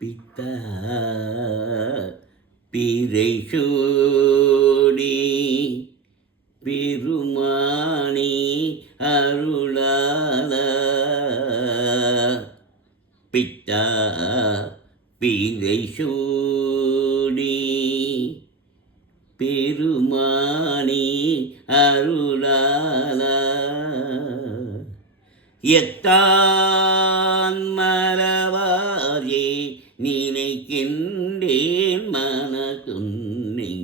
பித்தா பிறை சூடி பெருமானி அருளால பித்தா பிறை சூடி பெருமானி அருளால எத்தான் மறவாதே நினைக்கின்றேன் மனதுன்னை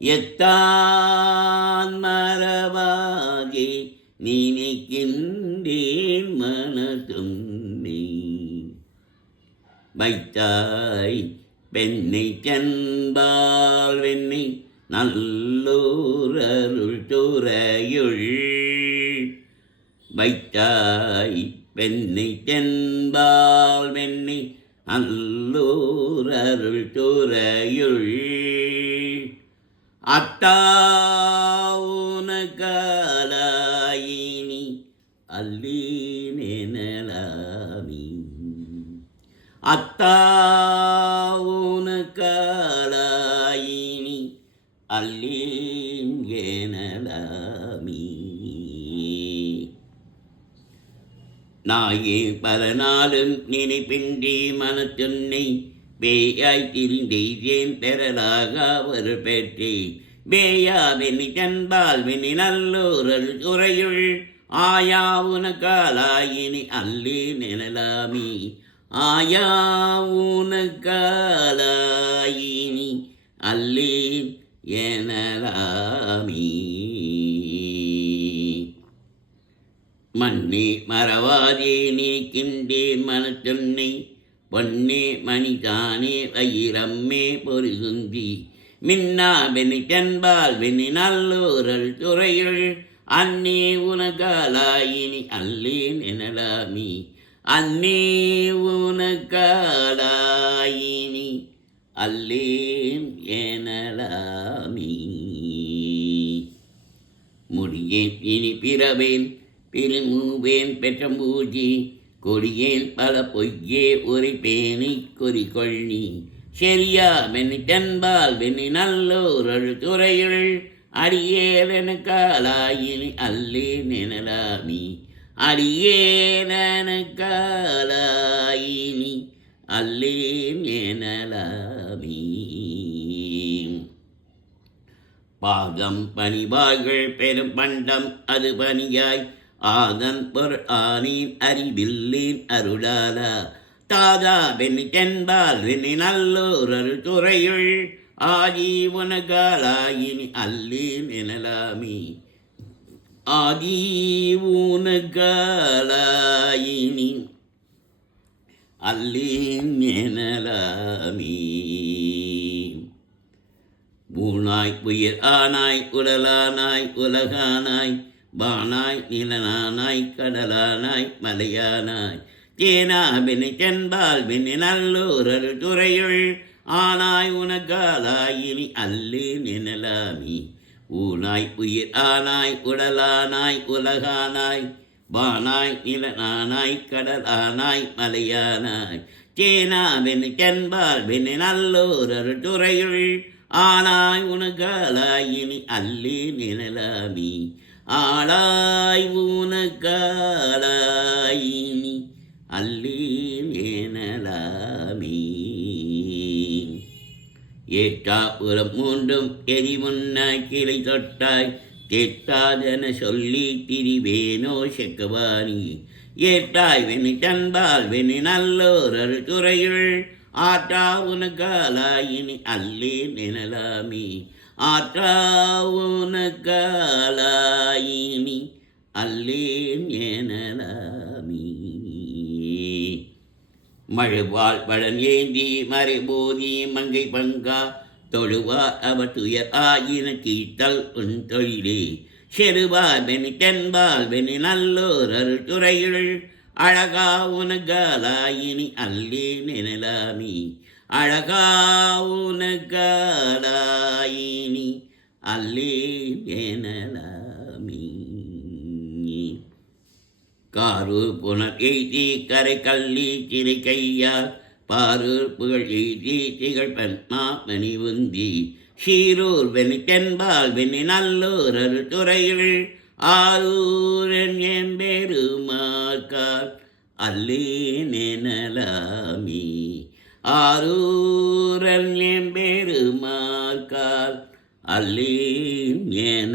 எத்தான் மறவாதே நினைக்கின்றேன் மனதுன்னை வைத்தாய் பெண்ணை சென்பால் வெண்ணை நல்லோர் அருள் துறையுள் வைத்தாய் பெண்ணை தென்பால் வெண்ணை நல்லோர் அருள் துறையுள் அத்தாவுனகலாயினி அல்லீனெனலாமி அத்தாவுனகலாயினி அல்லீன் எனலாமி நாயே பல நாளும் நினைப்பின்றி மனத்துன்னை பேயாய் திரிந்தேன் பெறலாக ஒரு பெற்றே பேயாவெனி தன்பால் வெனி நல்லோரல் துறையுள் ஆயா உனக்காலாயினி அல்லே நெனலாமி ஆயா உனக்காலாயினி அல்லே எனலாமி மண்ணே மறவாதே நீக்கின்றேன் மனத்தொன்னை பொன்னே மணிதானே வயிரம்மே பொருகுந்தி மின்னா வெனி தென்பால் வெனி நல்லோரல் துறையுள் அன்னே உனகாலாயினி அல்லேன் எனலாமி அன்னே உனகாலாயினி அல்லேன் எனலாமி முடியேன் இனி பிறவேன் பிரிமூவேன் பெற்றம்பூஜி கொடியேன் பல பொய்யே உரைப்பேனை குறிக்கொள்ளி செரியா வெண்ணி தென்பால் வெண்ணி நல்லோரல் துறையுள் அடியேலனுக்காலாயினி அல்லேன் எனலாமி அடியேலனுக்காலாயினி அல்லேன் எனலாமி பாதம் பணிவார்கள் பெரும் பண்டம் அது பணியாய் ஆதன் பொருள் ஆனீன் அறிவில்லேன் அருளாலா தாதா வெண்ணி தென்பால் வெண்ணி நல்லோரல் துறையுள் ஆஜீவனகாலாயினி அல்லேன் எனலாமி ஆஜீவனகாலாயினி அல்லேன் எனலாமி ஊனாய் உயிர் ஆனாய் உடலானாய் உலகானாய் வானாய் நிலனானாய் கடலானாய் மலையானாய் தேனா வெண்ணி தென்பால் வெண்ணி நல்லோரல் துறையுள் ஆனாய் உனக்காலாயினி அல்லேன் எனலாமி ஊனாய் உயிர் ஆனாய் உடலானாய் உலகானாய் வானாய் நிலனானாய் கடலானாய் மலையானாய் தேனா வெண்ணி தென்பால் வெண்ணி நல்லோரல் துறையுள் ஆனாய் உனக்காலாயினி அல்லேன் எனலாமி ஆளாய் உனக்காலாயினி அல்லேன் எனலாமி ஏற்றாப்புறம் மூன்றும் எரிமுன்னாய் கிளை தொட்டாய் கேட்டாதென சொல்லி திரிவேனோ செக்கவாணி ஏற்றாய் வெண்ணி தன்பால் வெண்ணி நல்லோரல் துறையுள் ஆற்றா உனக்காலாயினி அல்லேன் எனலாமி ஆற்றா உனக்காலாயினி அல்லேன் எனலாமி மழுவாள் பழன் ஏந்தி மறைபோதி மங்கை பங்கா தொழுவார் அவர் துயர் ஆயின கீட்டல் உன் தொழிலே செருவார் வெண்ணி தென்பால் வெண்ணி நல்லோரல் துறையுள் அழகா உனக்காலாயினி அல்லேன் எனலாமி அழகா உனக்காலாயினி அல்லேன் எனலாமி காரூர் புனர் எய்தி கரை கள்ளி திரை கையால் பாரூர் புகழ் எய்தி திகழ் பன்மாமணி உந்தி சீரூர் வெண்ணித்தென்பால் வெண்ணி நல்லூர் அருத்துறையில் ஆரூரன் எம்பெருமாக்கால் அல்லேனெனலாமே ஆரூரன் எம்பெருமாக்கால் அல்லேனெனலாமே.